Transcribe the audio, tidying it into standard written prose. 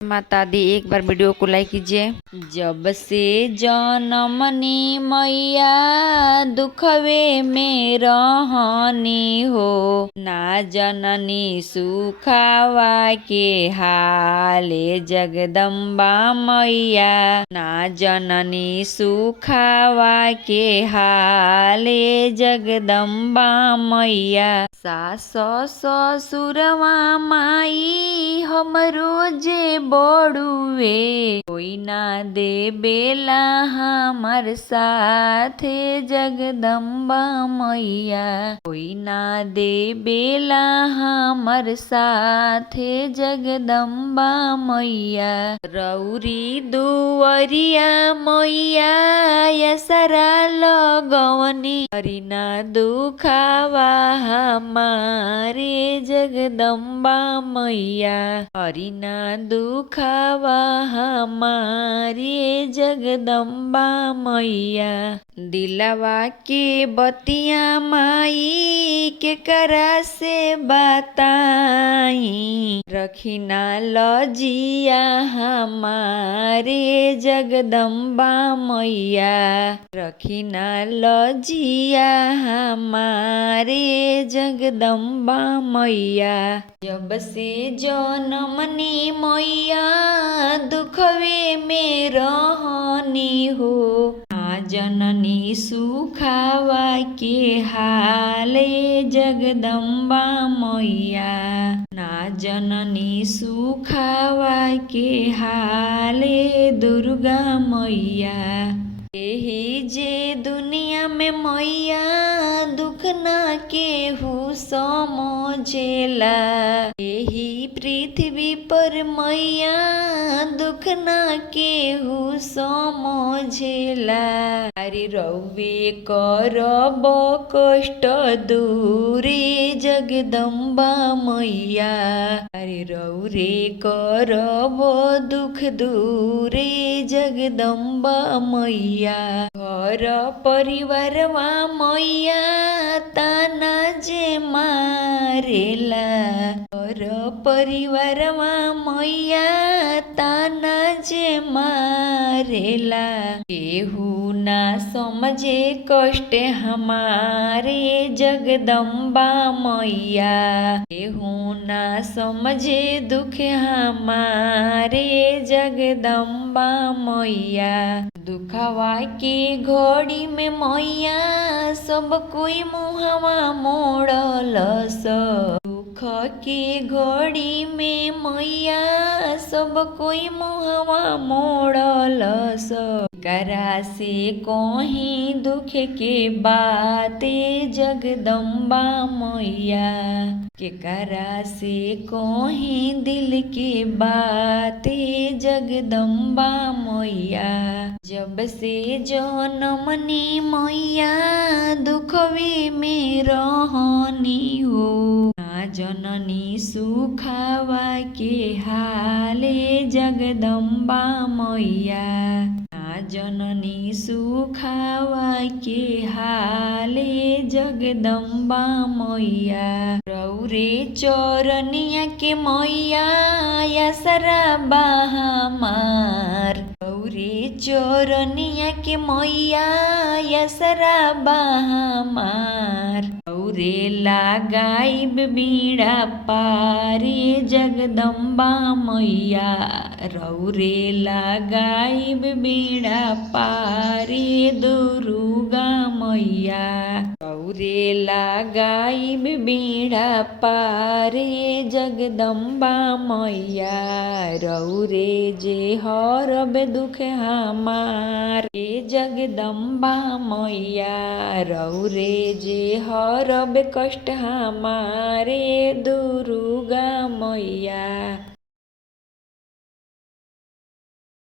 माता दी एक बार वीडियो को लाइक कीजिए। जब से जनमनी मैया दुखवे में रहनी हो, ना जननी सुखावा के हाले जगदम्बा मैया, ना जननी सुखावा के हाले जगदम्बा मैया। सास ससुरवा माई हमरो जे बड़ुए, कोई ना दे बेला हमार साथे जगदम्बा मैया, कोई ना दे बेला हमार साथे जगदम्बा मैया। रौरी दुवरिया मैया यसरा लगवनी, हरिना दुखावा हमारे जगदम्बा मैया, हरिना दुखावा हमारे जगदम्बा मैया। दिलवा के बतिया माई के करा से बताई, रखी ना लजिया हमारे जगदम्बा मैया, रखी ना लजिया हमारे जगदम्बा मैया। जब से जनमनी मैया दुखवे में रहनी हो, ना जननी सुखावा के हाले जगदम्बा मैया, ना जननी सुखावा के हाले दुर्गा मैया। एही जे दुनिया में मैया दुख ना केहू समझेला, एही पृथ्वी पर मैया दुख ना केहू समझेला। अरे रौवे करब कष्ट दूरे जगदम्बा मैया, अरे रौरे करब दुख दूरे जगदम्बा मैया। घर परिवारवा मैया ताना जे मारेला, घर परिवारवा मैया ताना जे मारेला। केहू ना समझे कष्ट हमारे जगदम्बा मैया, केहू ना समझे दुख हमारे जगदम्बा मैया। दुखवा के घड़ी में मैया सब कोई मुहवा मोड़लस, दुख के घड़ी में मैया सब कोई मुहवा मोड़लस। करा से कहीं दुख के बाते जगदम्बा मैया, के करा से कहीं दिल के बाते जगदम्बा मैया। जब से जनमनी मैया दुखवे में रहनी हो, ना जननी सुखावा के हाले जगदम्बा मैया, ना जननी सुखावा के हाले जगदम्बा मैया। रौरे चरनिया के मैया यसरा हमार, रौरे चरनिया के मैया यसरा हमार। रौरे लगाइब बीड़ा पारे जगदम्बा मैया, रौरे लगाइब बीड़ा पारे दुर्गा मैया, रौरे लगाइब बीड़ा पारे जगदम्बा मैया। रौरे जे हरब दुख हमार ए जगदम्बा मैया, रौरे जे हरब कष्ट हमारे दुर्गा मैया।